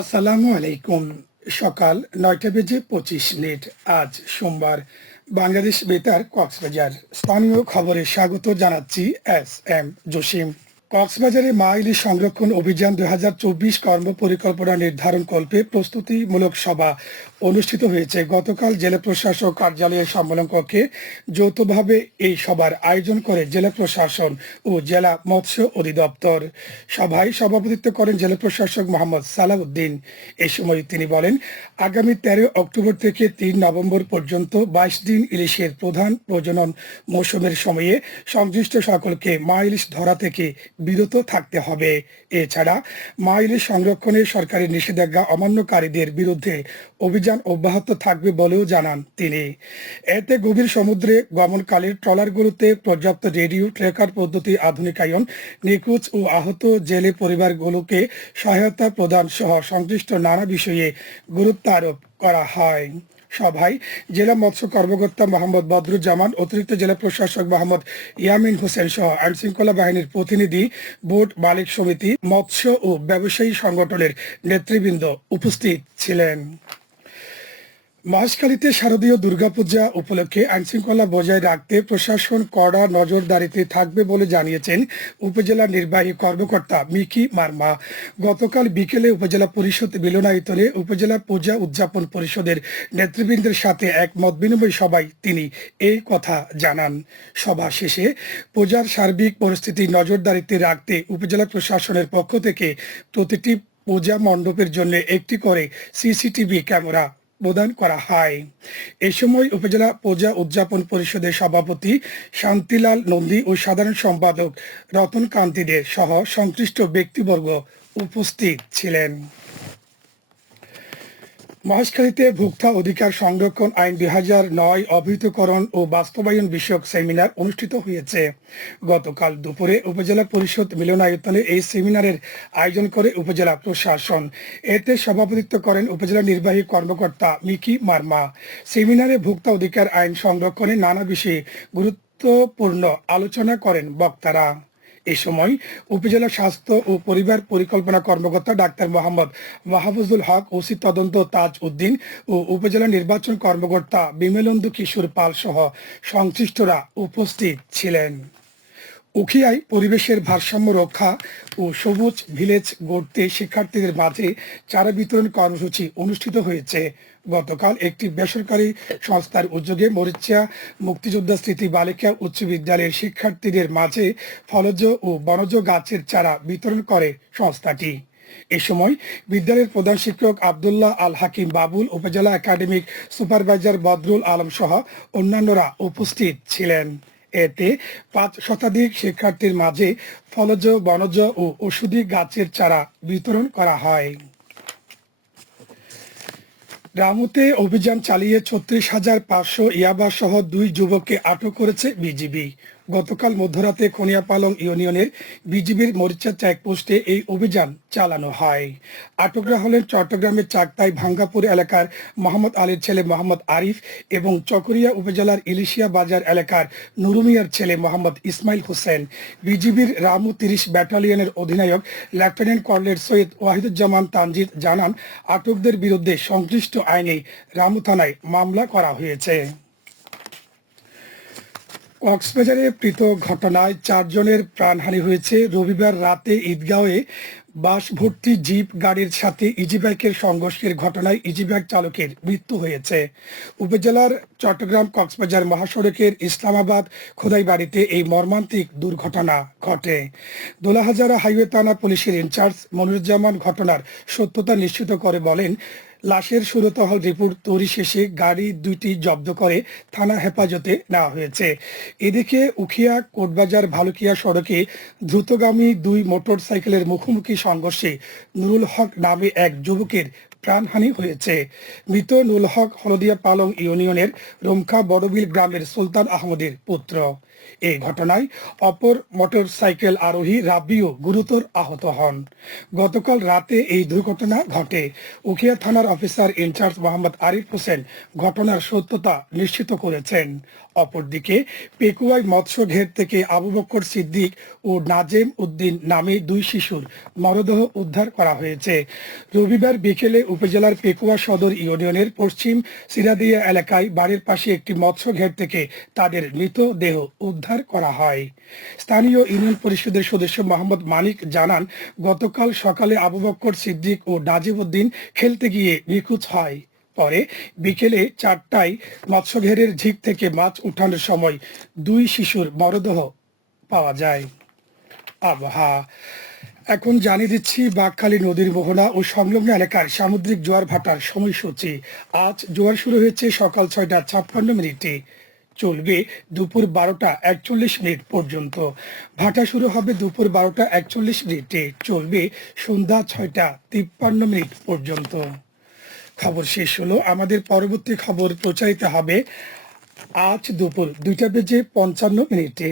আসসালামু আলাইকুম। সকাল নয়টা বেজে পঁচিশ মিনিট। আজ সোমবার বাংলাদেশ বেতার কক্সবাজার। স্থানীয় খবরে স্বাগত জানাচ্ছি এস এম জসিম। কক্সবাজারে মা ইলিশ সংরক্ষণ অভিযান দুই হাজার চব্বিশ কর্ম পরিকল্পনা নির্ধারণ কল্পে প্রস্তুতিমূলক সভা অনুষ্ঠিত হয়েছে। গতকাল জেলা প্রশাসক কার্যালয়ের সম্মেলন কক্ষে যৌথভাবে এই সভার আয়োজন করে জেলা প্রশাসন ও জেলা মৎস্য অধিদপ্তর। সভায় সভাপতিত্ব করেন জেলা প্রশাসক মোহাম্মদ সালাউদ্দিন। এ সময় তিনি বলেন, আগামী তেরো অক্টোবর থেকে তিন নভেম্বর পর্যন্ত বাইশ দিন ইলিশের প্রধান প্রজনন মৌসুমের সময়ে সংশ্লিষ্ট সকলকে মা ইলিশ ধরা থেকে বিরত থাকতে হবে। এছাড়া মা ইলিশ সংরক্ষণে সরকারি নিষেধাজ্ঞা অমান্যকারীদের বিরুদ্ধে অভিযান অব্যাহত থাকবে বলেও জানান তিনি। এতে গভীর সমুদ্রে গমনকালে ট্রলারগুলোতে পর্যাপ্ত রেডিও, ট্রেকার পদ্ধতি, আধুনিকায়ন, নিখোঁজ ও আহত জেলে পরিবারগুলোকে সহায়তা প্রদান সহ সংশ্লিষ্ট নানা বিষয়ে গুরুত্ব আরোপ করা হয়। সভায় জেলা মৎস্য কর্মকর্তা মোহাম্মদ বদরুজ্জামান, অতিরিক্ত জেলা প্রশাসক মোহাম্মদ ইয়ামিন হোসেন সহ আইন শৃঙ্খলা বাহিনীর প্রতিনিধি, বোর্ড মালিক সমিতি, মৎস্য ও ব্যবসায়ী সংগঠনের নেতৃবৃন্দ উপস্থিত ছিলেন। মহেশখালীতে শারদীয় দুর্গাপূজা উপলক্ষে আইনশৃঙ্খলা বজায় রাখতে প্রশাসন কড়া নজরদারিতে থাকবে বলে জানিয়েছেন উপজেলা নির্বাহী কর্মকর্তা মিকি মার্মা। গতকাল বিকেলে উপজেলা পরিষদ মিলনায়তনে উপজেলা পূজা উদযাপন পরিষদের নেতৃবৃন্দের সাথে এক মত বিনিময় সভায় তিনি এই কথা জানান। সভা শেষে পূজার সার্বিক পরিস্থিতি নজরদারিতে রাখতে উপজেলা প্রশাসনের পক্ষ থেকে প্রতিটি পূজা মণ্ডপের জন্য একটি করে সিসিটিভি ক্যামেরা প্রদান করা হয়। এ সময় উপজেলা পূজা উদযাপন পরিষদের সভাপতি শান্তিলাল নন্দী ও সাধারণ সম্পাদক রতন কান্তি দে সহ সংশ্লিষ্ট ব্যক্তিবর্গ উপস্থিত ছিলেন। মহেশখালীতে ভোক্তা অধিকার সংরক্ষণ আইন দুই হাজার নয় অবহিতকরণ ও বাস্তবায়ন বিষয়ক সেমিনার অনুষ্ঠিত হয়েছে। গতকাল দুপুরে উপজেলা পরিষদ মিলনায়তনে এই সেমিনারের আয়োজন করে উপজেলা প্রশাসন। এতে সভাপতিত্ব করেন উপজেলা নির্বাহী কর্মকর্তা মিকি মার্মা। সেমিনারে ভোক্তা অধিকার আইন সংরক্ষণে নানা বিষয়ে গুরুত্বপূর্ণ আলোচনা করেন বক্তারা। এ সময় উপজেলা স্বাস্থ্য ও পরিবার পরিকল্পনা কর্মকর্তা ডাক্তার মোহাম্মদ মাহফুজুল হক, ওসি তদন্ত তাজ উদ্দিন ও উপজেলা নির্বাচন কর্মকর্তা বিমেলন্দু কিশোর পাল সহ সংশ্লিষ্টরা উপস্থিত ছিলেন। উখিয়ায় পরিবেশের ভারসাম্য রক্ষা ও সবুজ ভিলেজ গড়তে শিক্ষার্থীদের মাঝে চারা বিতরণ কর্মসূচি অনুষ্ঠিত হয়েছে। গতকাল একটি বেসরকারি সংস্থার উদ্যোগে মরিচিয়া মুক্তিযোদ্ধা স্মৃতি বালিকা উচ্চ বিদ্যালয়ের শিক্ষার্থীদের মাঝে ফলজ ও বনজ গাছের চারা বিতরণ করে সংস্থাটি। এ সময় বিদ্যালয়ের প্রধান শিক্ষক আবদুল্লাহ আল হাকিম বাবুল, উপজেলা একাডেমিক সুপারভাইজার বদরুল আলম সহ অন্যান্যরা উপস্থিত ছিলেন। এতে পাঁচ শতাধিক শিক্ষার্থীর মাঝে ফলজ, বনজ ও ওষুধি গাছের চারা বিতরণ করা হয়। রামুতে অভিযান চালিয়ে ছত্রিশ হাজার পাঁচশো ইয়াবা সহ দুই যুবককে আটক করেছে বিজিবি। গতকাল মধ্যরাতে খনিয়াপালং ইউনিয়নের বিজিবির মরিচা চেকপোস্টে এই অভিযান চালানো হয়। আটকরা হলেন চট্টগ্রামের চাকতাই ভাঙ্গাপুর এলাকার মোহাম্মদ আলীর ছেলে মোহাম্মদ আরিফ এবং চকরিয়া উপজেলার ইলিশিয়া বাজার এলাকার নুরুমিয়ার ছেলে মোহাম্মদ ইসমাইল হোসেন। বিজিবির রামু তিরিশ ব্যাটালিয়নের অধিনায়ক লেফটেন্যান্ট কর্নেল সৈয়দ ওয়াহিদুজ্জামান তানজিদ জানান, আটকদের বিরুদ্ধে সংশ্লিষ্ট আইনে রামু থানায় মামলা করা হয়েছে। কক্সবাজারে পৃথক ঘটনায় চারজনের প্রাণহানি হয়েছে। রবিবার রাতে ঈদগাঁওয়ে বাস ভর্তি জিপ গাড়ির সাথে ইজিবাইকের সংঘর্ষের ঘটনায় ইজিবাইক চালকের মৃত্যু হয়েছে। উপজেলার চট্টগ্রাম কক্সবাজার মহাসড়কের ইসলামাবাদ খোদাই বাড়িতে এই মর্মান্তিক দুর্ঘটনা ঘটে। দোলাহাজারা হাইওয়ে থানা পুলিশের ইনচার্জ মনিরুজ্জামান ঘটনার সত্যতা নিশ্চিত করে বলেন লাশের সুরতহল রিপোর্ট তৈরি শেষে গাড়ি দুইটি জব্দ করে থানা হেফাজতে নেওয়া হয়েছে। এদিকে উখিয়া, কোটবাজার, ভালুকিয়া সড়কে দ্রুতগামী দুই মোটর সাইকেলের মুখোমুখি সংঘর্ষে নুরুল হক নামে এক যুবকের প্রাণহানি হয়েছে। মৃত নুল হক হলদিয়া পালং ইউনিয়নের রমখা বড়বিল গ্রামের সুলতান আহমদের পুত্র। এই ঘটনায় অপর মোটর সাইকেল আরোহী রাব্বিও গুরুতর আহত হন। গতকাল রাতে এই দুর্ঘটনা ঘটে। উখিয়া থানার officer in charge Mohammad Arif Hossain ঘটনার সত্যতা নিশ্চিত করেছেন। অপরদিকে পেকুয়াই মৎস্য ঘের থেকে আবু বক্কর সিদ্দিক ও নাজেম উদ্দিন নামে দুই শিশুর মরদেহ উদ্ধার করা হয়েছে। রবিবার বিকেলে উপজেলার পেকুয়া সদর ইউনিয়নের পশ্চিম সিরাদিয়া এলাকায় বাড়ির পাশে একটি মৎস্য ঘের থেকে তাদের মৃতদেহ উদ্ধার করা হয়। স্থানীয় ইউনিয়ন পরিষদের সদস্য মোহাম্মদ মানিক জানান, গতকাল সকালে আবু বক্কর সিদ্দিক ও নাজিমউদ্দিন খেলতে গিয়ে নিখোঁজ হয়। পরে বিকেলে চারটায় মৎস্যঘেরের ঝিক থেকে মাছ উঠানোর সময় দুই শিশুর মরদেহ পাওয়া যায়। আবহাওয়া এখন জানিয়ে দিচ্ছি বাঘখালী নদীর মোহনা ও সংলগ্ন এলাকার সামুদ্রিক জোয়ার ভাটার সময়সূচি। আজ জোয়ার শুরু হয়েছে সকাল ছয়টা ছাপ্পান্ন মিনিটে। চলবে দুপুর বারোটা একচল্লিশ মিনিট পর্যন্ত। ভাটা শুরু হবে দুপুর বারোটা একচল্লিশ মিনিটে। চলবে সন্ধ্যা ছয়টা তিপ্পান্ন মিনিট পর্যন্ত। খবর শেষ হলো। আমাদের পরবর্তী খবর প্রচারিত হবে আজ দুপুর দুইটা বেজে পঞ্চান্ন মিনিটে।